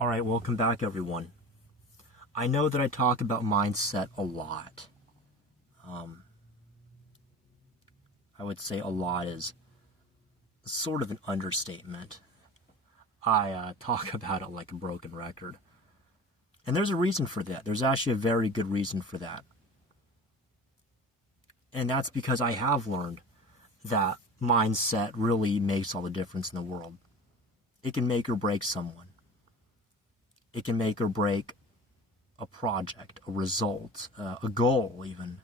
Alright, welcome back everyone. I know that I talk about mindset a lot. I would say a lot is sort of an understatement. I talk about it like a broken record. And there's a reason for that. There's actually a very good reason for that. And that's because I have learned that mindset really makes all the difference in the world. It can make or break someone. It can make or break a project, a result, a goal even.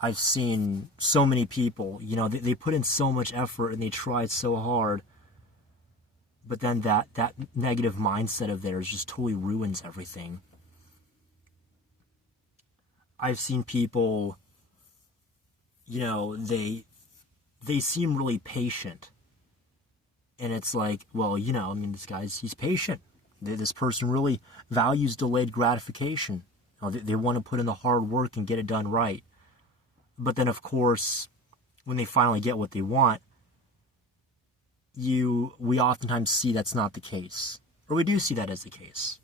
I've seen so many people, they put in so much effort and they tried so hard, but then that negative mindset of theirs just totally ruins everything. I've seen people, they seem really patient. And it's like, well, he's patient. This person really values delayed gratification. They want to put in the hard work and get it done right. But then, of course, when they finally get what they want, we oftentimes see that's not the case. Or we do see that as the case.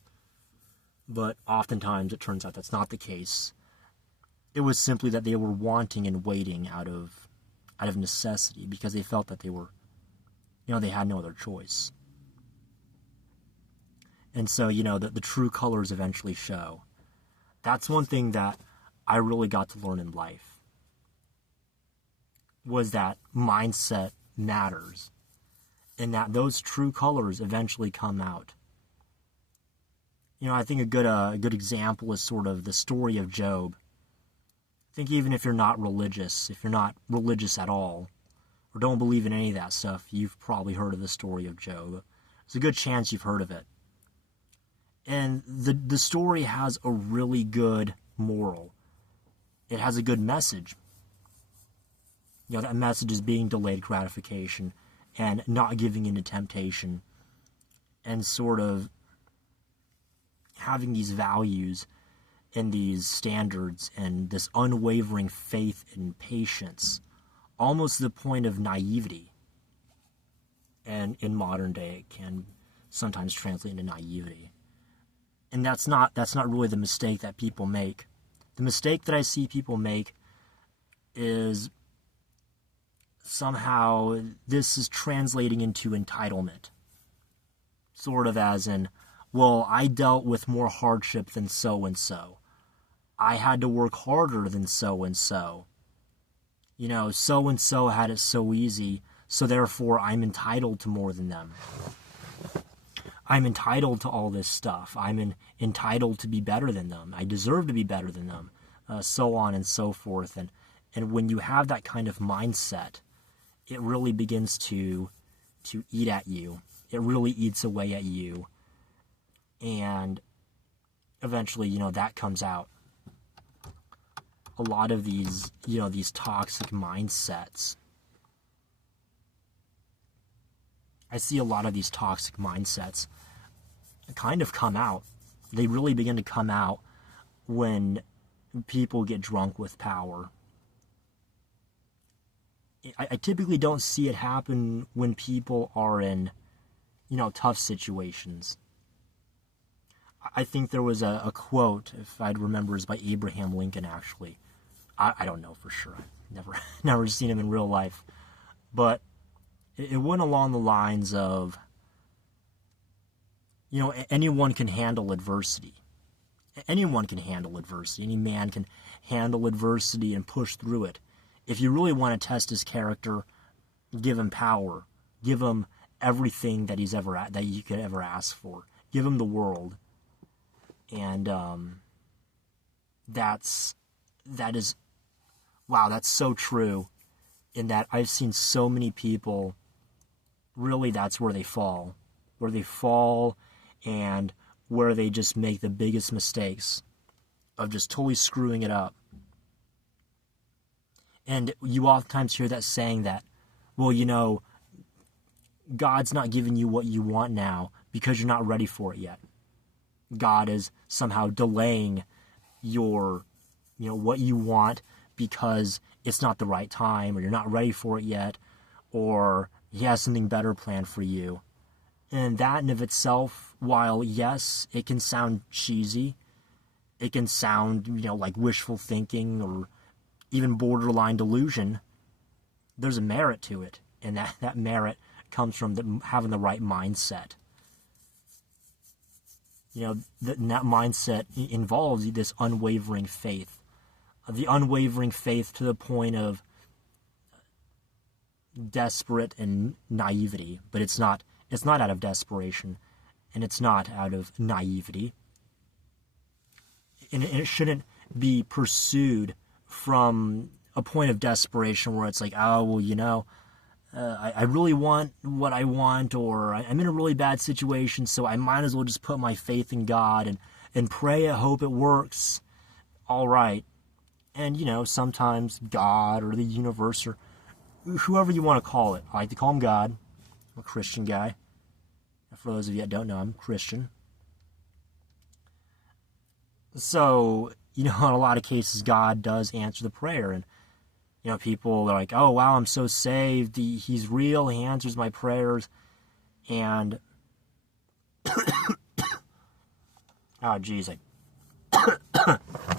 But oftentimes it turns out that's not the case. It was simply that they were wanting and waiting out of necessity because they felt that they were, they had no other choice. And so, the true colors eventually show. That's one thing that I really got to learn in life, was that mindset matters, and that those true colors eventually come out. I think a good example is sort of the story of Job. I think even if you're not religious at all, or don't believe in any of that stuff, you've probably heard of the story of Job. There's a good chance you've heard of it. And the story has a really good moral. It has a good message. That message is being delayed gratification and not giving in to temptation and sort of having these values and these standards and this unwavering faith and patience, almost to the point of naivety. And in modern day, it can sometimes translate into naivety. And that's not really the mistake that people make. The mistake that I see people make is somehow this is translating into entitlement. Sort of as in, well, I dealt with more hardship than so-and-so. I had to work harder than so-and-so. So-and-so had it so easy, so therefore I'm entitled to more than them. I'm entitled to all this stuff. I'm entitled to be better than them. I deserve to be better than them, so on and so forth. And when you have that kind of mindset, it really begins to eat at you. It really eats away at you. And eventually, that comes out. A lot of these toxic mindsets. I see a lot of these toxic mindsets kind of come out. They really begin to come out when people get drunk with power. I typically don't see it happen when people are in, tough situations. I think there was a quote, if I'd remember, is by Abraham Lincoln, actually. I don't know for sure. I've never seen him in real life. But it went along the lines of, anyone can handle adversity. Anyone can handle adversity. Any man can handle adversity and push through it. If you really want to test his character, give him power. Give him everything that that you could ever ask for. Give him the world. And that is, wow, that's so true. In that I've seen so many people, really that's where they fall. Where they fall and where they just make the biggest mistakes of just totally screwing it up. And you oftentimes hear that saying that, well, God's not giving you what you want now because you're not ready for it yet. God is somehow delaying your, what you want because it's not the right time, or you're not ready for it yet, or he has something better planned for you. And that in of itself, while yes, it can sound cheesy, it can sound, like wishful thinking or even borderline delusion, there's a merit to it. And that merit comes from having the right mindset. That mindset involves this unwavering faith. The unwavering faith to the point of desperate and naivety, but it's not out of desperation, and it's not out of naivety. And it shouldn't be pursued from a point of desperation where it's like, oh, well, I really want what I want, or I'm in a really bad situation, so I might as well just put my faith in God and pray and hope it works. All right. And, sometimes God or the universe or whoever you want to call it. I like to call him God. I'm a Christian guy. For those of you that don't know, I'm Christian. So, in a lot of cases, God does answer the prayer. And, people are like, oh, wow, I'm so saved. He's real. He answers my prayers. And, oh, geez,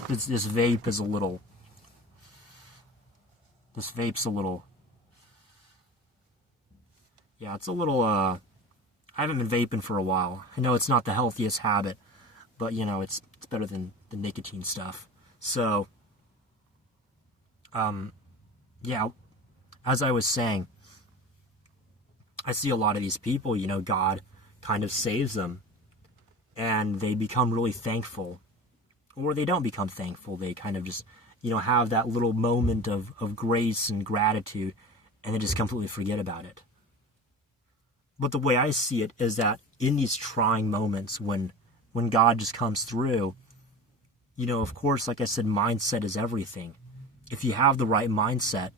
this vape is a little... This vape's a little... Yeah, it's a little, I haven't been vaping for a while. I know it's not the healthiest habit, but, it's better than the nicotine stuff. So, yeah, as I was saying, I see a lot of these people, God kind of saves them, and they become really thankful. Or they don't become thankful. They kind of just, have that little moment of grace and gratitude, and they just completely forget about it. But the way I see it is that in these trying moments when God just comes through, of course, like I said, mindset is everything. If you have the right mindset,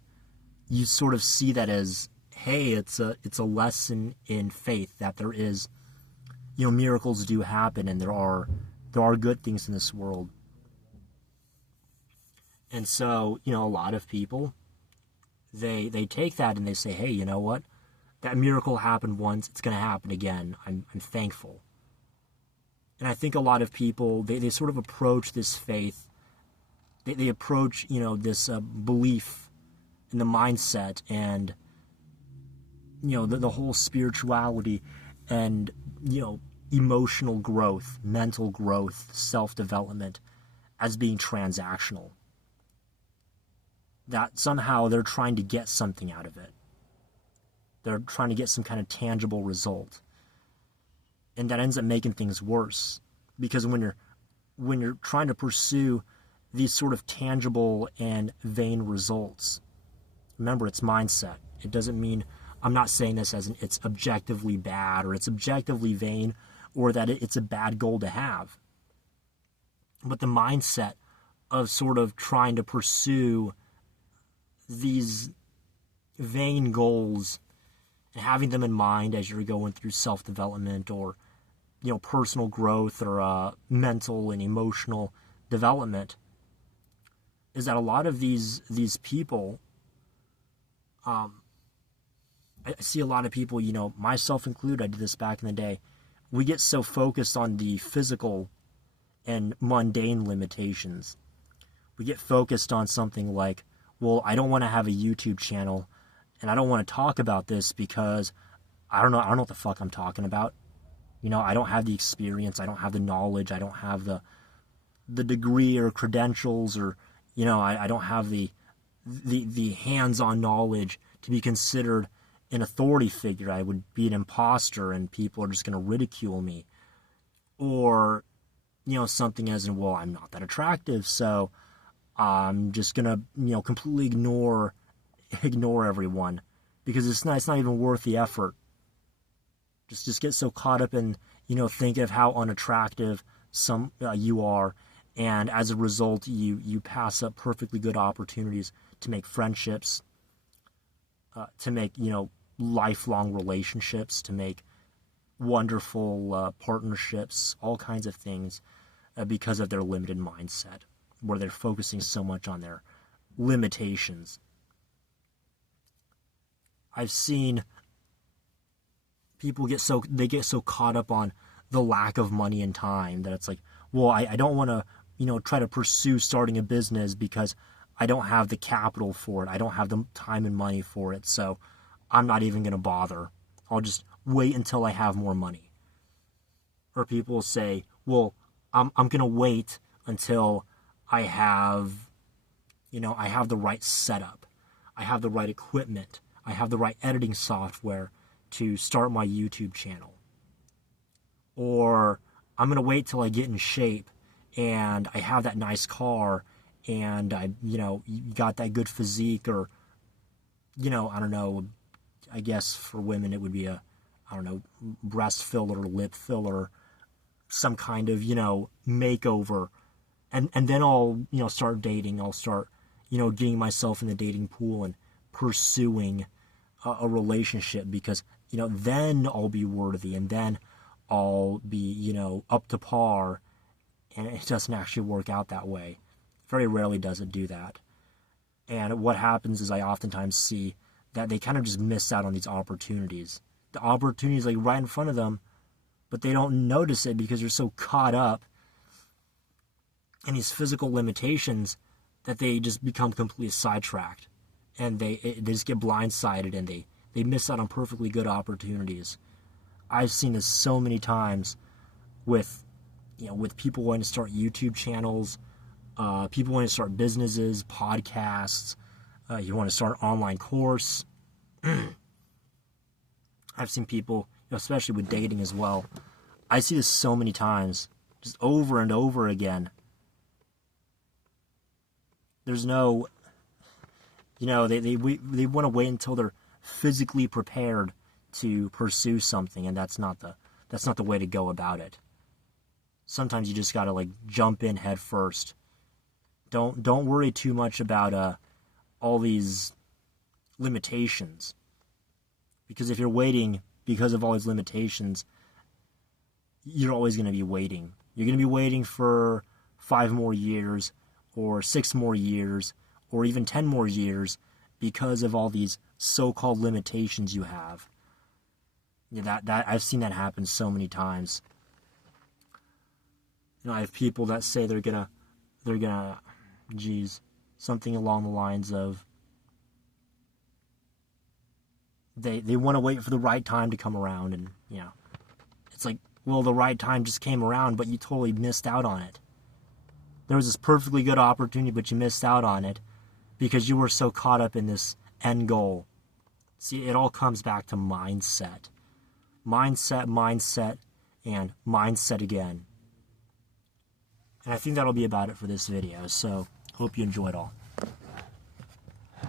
you sort of see that as, hey, it's a lesson in faith that there is, miracles do happen and there are good things in this world. And so, a lot of people, they take that and they say, hey, you know what? That miracle happened once, it's going to happen again. I'm thankful. And I think a lot of people, they sort of approach this faith, they approach, this belief in the mindset and, the whole spirituality and, emotional growth, mental growth, self-development as being transactional. That somehow they're trying to get something out of it. They're trying to get some kind of tangible result. And that ends up making things worse. Because when you're trying to pursue these sort of tangible and vain results, remember, it's mindset. It doesn't mean, I'm not saying this as it's objectively bad or it's objectively vain or that it's a bad goal to have. But the mindset of sort of trying to pursue these vain goals and having them in mind as you're going through self-development or, personal growth or mental and emotional development is that a lot of these people, I see a lot of people, myself included, I did this back in the day, we get so focused on the physical and mundane limitations. We get focused on something like, well, I don't want to have a YouTube channel and I don't want to talk about this because I don't know what the fuck I'm talking about. I don't have the experience, I don't have the knowledge, I don't have the degree or credentials or, I don't have the hands-on knowledge to be considered an authority figure. I would be an imposter and people are just going to ridicule me. Or, something as in, well, I'm not that attractive, so I'm just going to, completely ignore everyone because it's not even worth the effort. Just get so caught up in, think of how unattractive you are, and as a result, you pass up perfectly good opportunities to make friendships, to make, lifelong relationships, to make wonderful partnerships, all kinds of things, because of their limited mindset, where they're focusing so much on their limitations. I've seen People get so caught up on the lack of money and time that it's like, well, I don't want to, try to pursue starting a business because I don't have the capital for it. I don't have the time and money for it. So I'm not even going to bother. I'll just wait until I have more money. Or people say, well, I'm going to wait until I have, I have the right setup. I have the right equipment. I have the right editing software to start my YouTube channel. Or I'm going to wait till I get in shape and I have that nice car and I, got that good physique, or, I don't know, I guess for women it would be breast filler, lip filler, some kind of, makeover. And then I'll, start dating. I'll start, getting myself in the dating pool and pursuing a relationship because, then I'll be worthy and then I'll be, up to par. And it doesn't actually work out that way. Very rarely does it do that. And what happens is I oftentimes see that they kind of just miss out on these opportunities. The opportunities like right in front of them, but they don't notice it because they're so caught up in these physical limitations that they just become completely sidetracked. And they just get blindsided and they miss out on perfectly good opportunities. I've seen this so many times with people wanting to start YouTube channels, people wanting to start businesses, podcasts, you want to start an online course. I've seen people, especially with dating as well. I see this so many times, just over and over again. There's no, they want to wait until they're physically prepared to pursue something, and that's not the way to go about it. Sometimes you just gotta jump in head first. Don't worry too much about all these limitations, because if you're waiting because of all these limitations, you're always going to be waiting. You're going to be waiting for 5 more years or 6 more years or even 10 more years because of all these so-called limitations you have. That I've seen that happen so many times. I have people that say they're gonna, something along the lines of they want to wait for the right time to come around, and it's like, well, the right time just came around, but you totally missed out on it. There was this perfectly good opportunity, but you missed out on it because you were so caught up in this end goal. See, it all comes back to mindset. Mindset, and mindset again. And I think that'll be about it for this video, so hope you enjoyed all.